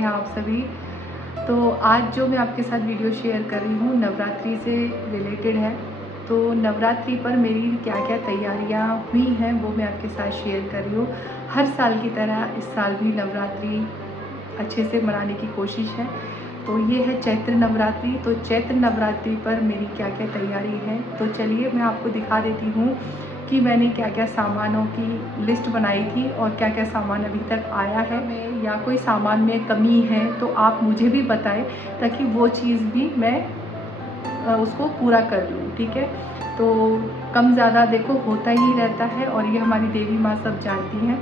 हैं आप सभी। तो आज जो मैं आपके साथ वीडियो शेयर कर रही हूँ नवरात्रि से रिलेटेड है। तो नवरात्रि पर मेरी क्या क्या तैयारियाँ हुई हैं वो मैं आपके साथ शेयर कर रही हूँ। हर साल की तरह इस साल भी नवरात्रि अच्छे से मनाने की कोशिश है। तो ये है चैत्र नवरात्रि। तो चैत्र नवरात्रि पर मेरी क्या क्या तैयारी है, तो चलिए मैं आपको दिखा देती हूँ कि मैंने क्या क्या सामानों की लिस्ट बनाई थी और क्या क्या सामान अभी तक आया है। मैं या कोई सामान में कमी है तो आप मुझे भी बताएं ताकि वो चीज़ भी मैं उसको पूरा कर लूँ, ठीक है। तो कम ज़्यादा देखो होता ही रहता है और ये हमारी देवी माँ सब जानती हैं।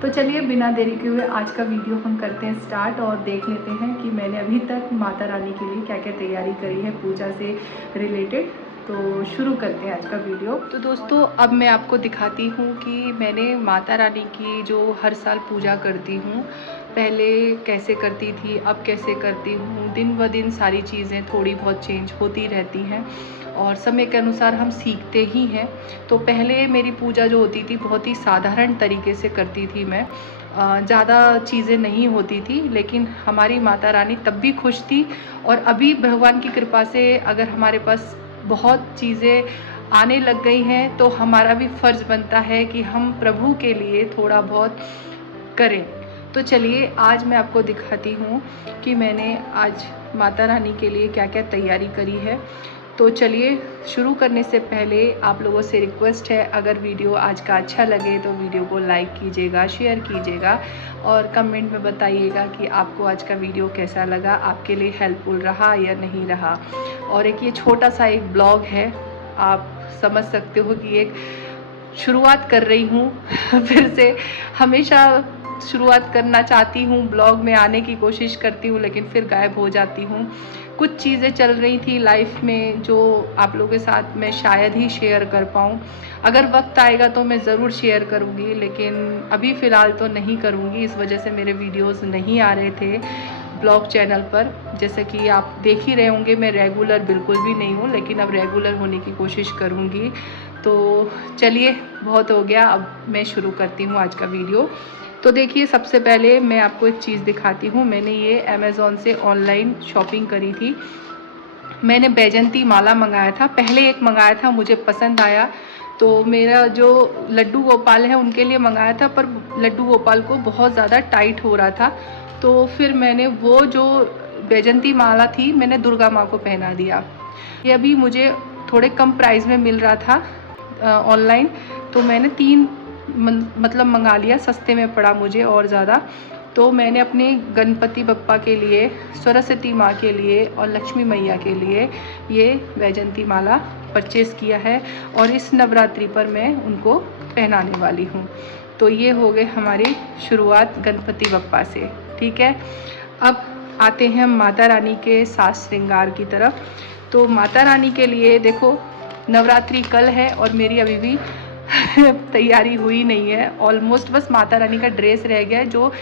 तो चलिए बिना देरी के हुए आज का वीडियो हम करते हैं स्टार्ट और देख लेते हैं कि मैंने अभी तक माता रानी के लिए क्या क्या तैयारी करी है पूजा से रिलेटेड। तो शुरू करते हैं आज का वीडियो। तो दोस्तों अब मैं आपको दिखाती हूँ कि मैंने माता रानी की जो हर साल पूजा करती हूँ, पहले कैसे करती थी अब कैसे करती हूँ। दिन ब दिन सारी चीज़ें थोड़ी बहुत चेंज होती रहती हैं और समय के अनुसार हम सीखते ही हैं। तो पहले मेरी पूजा जो होती थी बहुत ही साधारण तरीके से करती थी मैं, ज़्यादा चीज़ें नहीं होती थी, लेकिन हमारी माता रानी तब भी खुश थी। और अभी भगवान की कृपा से अगर हमारे पास बहुत चीज़ें आने लग गई हैं तो हमारा भी फ़र्ज़ बनता है कि हम प्रभु के लिए थोड़ा बहुत करें। तो चलिए आज मैं आपको दिखाती हूँ कि मैंने आज माता रानी के लिए क्या क्या तैयारी करी है। तो चलिए शुरू करने से पहले आप लोगों से रिक्वेस्ट है, अगर वीडियो आज का अच्छा लगे तो वीडियो को लाइक कीजिएगा, शेयर कीजिएगा और कमेंट में बताइएगा कि आपको आज का वीडियो कैसा लगा, आपके लिए हेल्पफुल रहा या नहीं रहा। और एक ये छोटा सा एक ब्लॉग है, आप समझ सकते हो कि एक शुरुआत कर रही हूँ फिर से हमेशा शुरुआत करना चाहती हूँ, ब्लॉग में आने की कोशिश करती हूँ लेकिन फिर गायब हो जाती हूँ। कुछ चीज़ें चल रही थी लाइफ में जो आप लोगों के साथ मैं शायद ही शेयर कर पाऊँ। अगर वक्त आएगा तो मैं ज़रूर शेयर करूँगी, लेकिन अभी फ़िलहाल तो नहीं करूँगी। इस वजह से मेरे वीडियोज़ नहीं आ रहे थे ब्लॉग चैनल पर। जैसे कि आप देख ही रहे होंगे मैं रेगुलर बिल्कुल भी नहीं हूँ, लेकिन अब रेगुलर होने की कोशिश करूँगी। तो चलिए बहुत हो गया, अब मैं शुरू करती हूँ आज का वीडियो। तो देखिए सबसे पहले मैं आपको एक चीज़ दिखाती हूँ। मैंने ये अमेज़ॉन से ऑनलाइन शॉपिंग करी थी। मैंने बैजंती माला मंगाया था, पहले एक मंगाया था, मुझे पसंद आया तो मेरा जो लड्डू गोपाल है उनके लिए मंगाया था, पर लड्डू गोपाल को बहुत ज़्यादा टाइट हो रहा था। तो फिर मैंने वो जो बैजंती माला थी मैंने दुर्गा माँ को पहना दिया। ये अभी मुझे थोड़े कम प्राइस में मिल रहा था ऑनलाइन, तो मैंने 3 मतलब मंगा लिया, सस्ते में पड़ा मुझे और ज़्यादा। तो मैंने अपने गणपति बप्पा के लिए, सरस्वती माँ के लिए और लक्ष्मी मैया के लिए ये वैजंती माला परचेज़ किया है और इस नवरात्रि पर मैं उनको पहनाने वाली हूँ। तो ये हो गए हमारी शुरुआत गणपति बप्पा से, ठीक है। अब आते हैं माता रानी के साज श्रृंगार की तरफ। तो माता रानी के लिए देखो नवरात्रि कल है और मेरी अभी भी तैयारी हुई नहीं है। ऑलमोस्ट बस माता रानी का ड्रेस रह गया है जो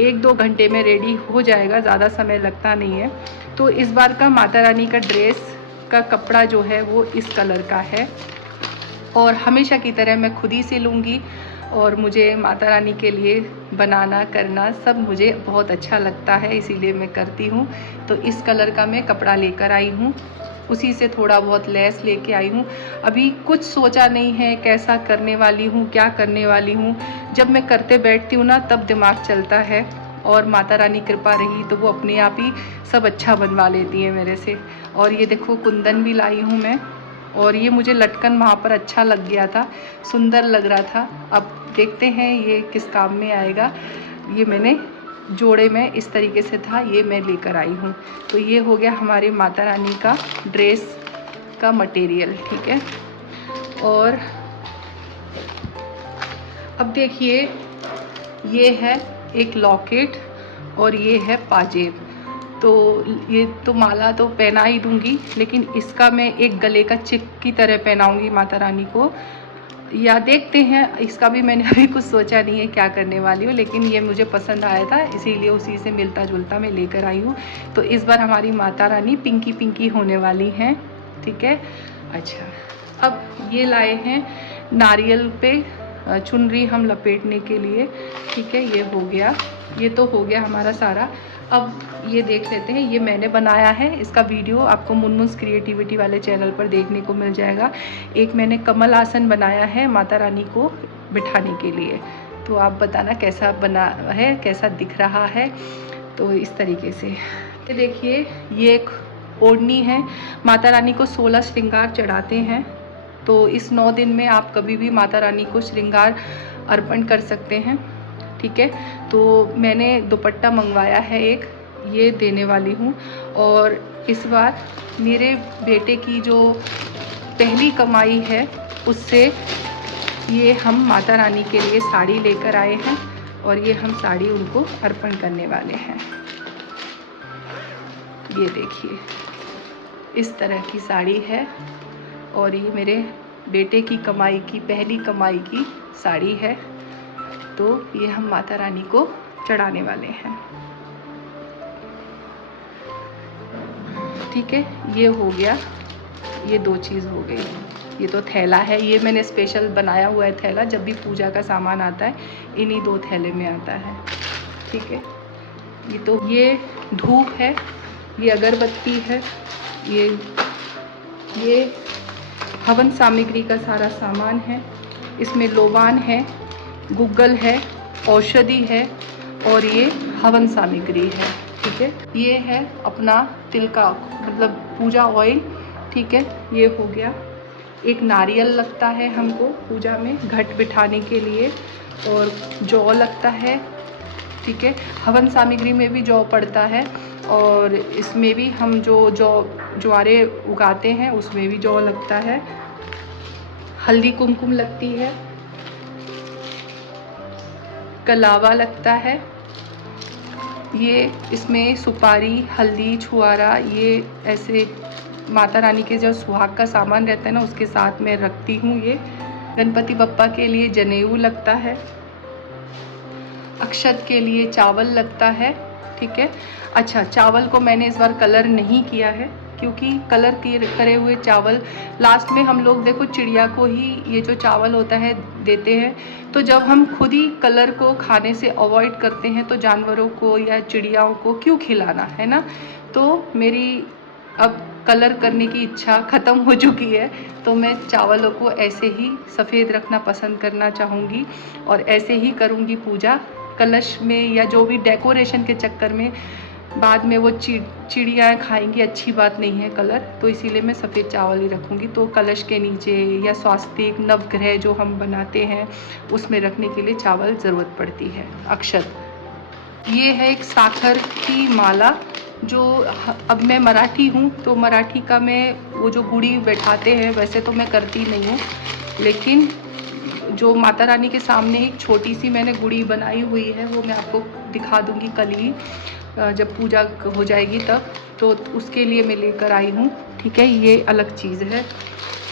1-2 घंटे में रेडी हो जाएगा, ज़्यादा समय लगता नहीं है। तो इस बार का माता रानी का ड्रेस का कपड़ा जो है वो इस कलर का है और हमेशा की तरह मैं खुद ही सिलूँगी। और मुझे माता रानी के लिए बनाना करना सब मुझे बहुत अच्छा लगता है, इसीलिए मैं करती हूँ। तो इस कलर का मैं कपड़ा लेकर आई हूँ, उसी से थोड़ा बहुत लेस लेके आई हूँ। अभी कुछ सोचा नहीं है कैसा करने वाली हूँ, क्या करने वाली हूँ। जब मैं करते बैठती हूँ ना तब दिमाग चलता है और माता रानी कृपा रही तो वो अपने आप ही सब अच्छा बनवा लेती है मेरे से। और ये देखो कुंदन भी लाई हूँ मैं, और ये मुझे लटकन वहाँ पर अच्छा लग गया था, सुंदर लग रहा था। अब देखते हैं ये किस काम में आएगा। ये मैंने जोड़े में इस तरीके से था, ये मैं लेकर आई हूँ। तो ये हो गया हमारी माता रानी का ड्रेस का मटेरियल, ठीक है। और अब देखिए ये है एक लॉकेट और ये है पाजेब। तो ये तो माला तो पहना ही दूँगी, लेकिन इसका मैं एक गले का चिक की तरह पहनाऊँगी माता रानी को, या देखते हैं। इसका भी मैंने अभी कुछ सोचा नहीं है क्या करने वाली हूँ, लेकिन ये मुझे पसंद आया था इसीलिए उसी से मिलता जुलता मैं लेकर आई हूँ। तो इस बार हमारी माता रानी पिंकी पिंकी होने वाली हैं, ठीक है। अच्छा, अब ये लाए हैं नारियल पे चुनरी हम लपेटने के लिए, ठीक है। ये हो गया, ये तो हो गया हमारा सारा। अब ये देख लेते हैं, ये मैंने बनाया है। इसका वीडियो आपको मुनमुन्स क्रिएटिविटी वाले चैनल पर देखने को मिल जाएगा। एक मैंने कमल आसन बनाया है माता रानी को बिठाने के लिए, तो आप बताना कैसा बना है, कैसा दिख रहा है। तो इस तरीके से ये देखिए, ये एक ओढ़नी है। माता रानी को 16 श्रृंगार चढ़ाते हैं, तो इस 9 दिन में आप कभी भी माता रानी को श्रृंगार अर्पण कर सकते हैं। ठीक है, तो मैंने दुपट्टा मंगवाया है एक, ये देने वाली हूँ। और इस बार मेरे बेटे की जो पहली कमाई है उससे ये हम माता रानी के लिए साड़ी लेकर आए हैं, और ये हम साड़ी उनको अर्पण करने वाले हैं। ये देखिए, इस तरह की साड़ी है, और ये मेरे बेटे की कमाई की, पहली कमाई की साड़ी है। तो ये हम माता रानी को चढ़ाने वाले हैं। ठीक है, ये हो गया, ये 2 चीज़ हो गई। ये तो थैला है, ये मैंने स्पेशल बनाया हुआ है थैला, जब भी पूजा का सामान आता है इन्हीं 2 थैले में आता है। ठीक है, ये धूप है, ये अगरबत्ती है, ये हवन सामग्री का सारा सामान है। इसमें लोबान है, गुग्गल है, औषधि है, और ये हवन सामग्री है। ठीक है, ये है अपना तिल का मतलब पूजा ऑयल। ठीक है, ये हो गया। एक नारियल लगता है हमको पूजा में घट बिठाने के लिए, और जौ लगता है। ठीक है, हवन सामग्री में भी जौ पड़ता है, और इसमें भी हम जो ज्वारे उगाते हैं उसमें भी जौ लगता है। हल्दी कुमकुम लगती है, कलावा लगता है। ये इसमें सुपारी, हल्दी, छुआरा, ये ऐसे माता रानी के जो सुहाग का सामान रहता है ना उसके साथ मैं रखती हूँ। ये गणपति बप्पा के लिए जनेऊ लगता है, अक्षत के लिए चावल लगता है। ठीक है, अच्छा, चावल को मैंने इस बार कलर नहीं किया है, क्योंकि कलर करे हुए चावल लास्ट में हम लोग देखो चिड़िया को ही ये जो चावल होता है देते हैं। तो जब हम खुद ही कलर को खाने से अवॉइड करते हैं तो जानवरों को या चिड़ियाओं को क्यों खिलाना, है ना। तो मेरी अब कलर करने की इच्छा ख़त्म हो चुकी है, तो मैं चावलों को ऐसे ही सफ़ेद रखना पसंद करना चाहूँगी, और ऐसे ही करूँगी पूजा। कलश में या जो भी डेकोरेशन के चक्कर में बाद में वो चिड़ियाँ खाएंगी, अच्छी बात नहीं है कलर, तो इसीलिए मैं सफ़ेद चावल ही रखूँगी। तो कलश के नीचे या स्वास्तिक नवग्रह जो हम बनाते हैं उसमें रखने के लिए चावल ज़रूरत पड़ती है। अक्षत, ये है एक साखर की माला, जो अब मैं मराठी हूँ तो मराठी का मैं वो जो गुड़ी बैठाते हैं वैसे तो मैं करती नहीं हूँ, लेकिन जो माता रानी के सामने एक छोटी सी मैंने गुड़ी बनाई हुई है वो मैं आपको दिखा दूँगी कल ही, जब पूजा हो जाएगी तब, तो उसके लिए मैं लेकर आई हूँ। ठीक है, ये अलग चीज़ है।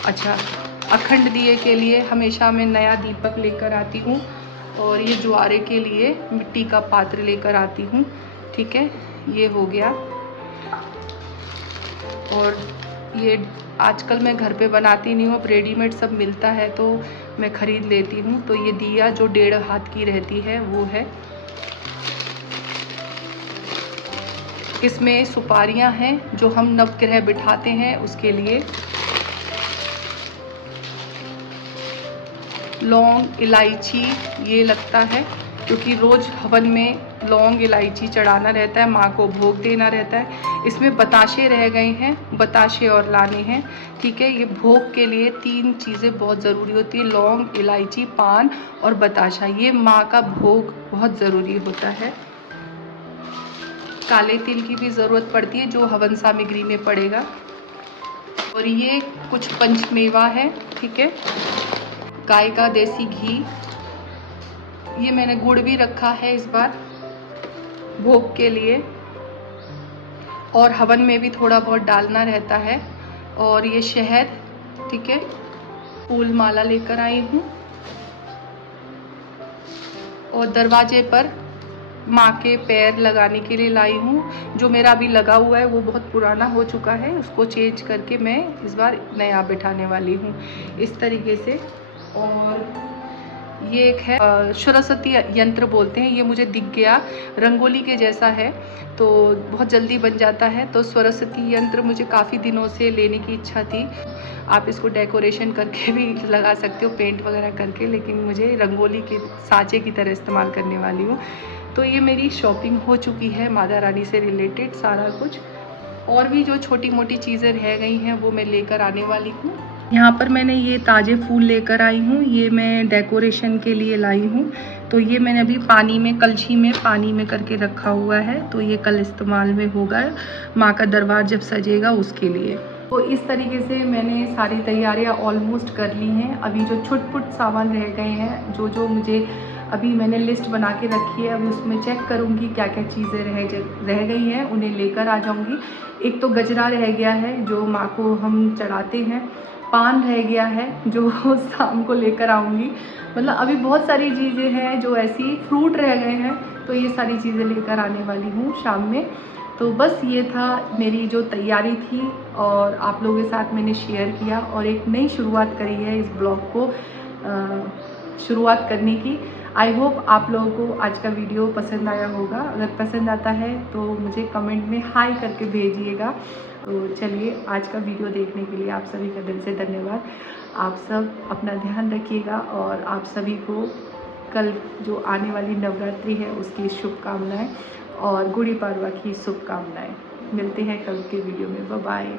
अच्छा, अखंड दिए के लिए हमेशा मैं नया दीपक लेकर आती हूँ, और ये ज्वारे के लिए मिट्टी का पात्र लेकर आती हूँ। ठीक है, ये हो गया। और ये आजकल मैं घर पे बनाती नहीं हूँ, अब रेडीमेड सब मिलता है तो मैं ख़रीद लेती हूँ। तो ये दिया जो 1.5 हाथ की रहती है वो है। इसमें सुपारियाँ हैं जो हम नवग्रह बिठाते हैं उसके लिए। लौंग, इलायची ये लगता है, क्योंकि रोज़ हवन में लौंग इलायची चढ़ाना रहता है, माँ को भोग देना रहता है। इसमें बताशे रह गए हैं, बताशे और लाने हैं। ठीक है, ये भोग के लिए 3 चीज़ें बहुत ज़रूरी होती है, लौंग, इलायची, पान और बताशा। ये माँ का भोग बहुत ज़रूरी होता है। काले तिल की भी ज़रूरत पड़ती है जो हवन सामग्री में पड़ेगा। और ये कुछ पंचमेवा है। ठीक है, गाय का देसी घी, ये मैंने गुड़ भी रखा है इस बार भोग के लिए, और हवन में भी थोड़ा बहुत डालना रहता है। और ये शहद, ठीक है, फूल माला लेकर आई हूँ। और दरवाजे पर माँ के पैर लगाने के लिए लाई हूँ। जो मेरा अभी लगा हुआ है वो बहुत पुराना हो चुका है, उसको चेंज करके मैं इस बार नया बिठाने वाली हूँ इस तरीके से। और ये एक है सरस्वती यंत्र बोलते हैं, ये मुझे दिख गया, रंगोली के जैसा है, तो बहुत जल्दी बन जाता है। तो सरस्वती यंत्र मुझे काफ़ी दिनों से लेने की इच्छा थी। आप इसको डेकोरेशन करके भी लगा सकते हो, पेंट वगैरह करके, लेकिन मुझे रंगोली के साँचे की तरह इस्तेमाल करने वाली हूँ। तो ये मेरी शॉपिंग हो चुकी है माता रानी से रिलेटेड सारा कुछ। और भी जो छोटी मोटी चीज़ें रह गई हैं वो मैं लेकर आने वाली हूँ। यहाँ पर मैंने ये ताज़े फूल लेकर आई हूँ, ये मैं डेकोरेशन के लिए लाई हूँ। तो ये मैंने अभी पानी में, कलछी में पानी में करके रखा हुआ है, तो ये कल इस्तेमाल में होगा माँ का दरबार जब सजेगा उसके लिए। तो इस तरीके से मैंने सारी तैयारियाँ ऑलमोस्ट कर ली हैं। अभी जो छुट-पुट सामान रह गए हैं, जो मुझे अभी मैंने लिस्ट बना के रखी है, अभी उसमें चेक करूँगी क्या क्या चीज़ें रह गई हैं, उन्हें लेकर आ जाऊँगी। एक तो गजरा रह गया है जो माँ को हम चढ़ाते हैं, पान रह गया है जो शाम को लेकर आऊँगी। मतलब अभी बहुत सारी चीज़ें हैं जो ऐसी, फ्रूट रह गए हैं, तो ये सारी चीज़ें लेकर आने वाली हूँ शाम में। तो बस ये था मेरी जो तैयारी थी, और आप लोगों के साथ मैंने शेयर किया, और एक नई शुरुआत करी है इस ब्लॉग को शुरुआत करने की। आई होप आप लोगों को आज का वीडियो पसंद आया होगा। अगर पसंद आता है तो मुझे कमेंट में हाय करके भेजिएगा। तो चलिए, आज का वीडियो देखने के लिए आप सभी का दिल से धन्यवाद। आप सब अपना ध्यान रखिएगा, और आप सभी को कल जो आने वाली नवरात्रि है उसकी शुभकामनाएं और गुड़ी पाड़वा की शुभकामनाएं। मिलते हैं कल के वीडियो में। Bye bye.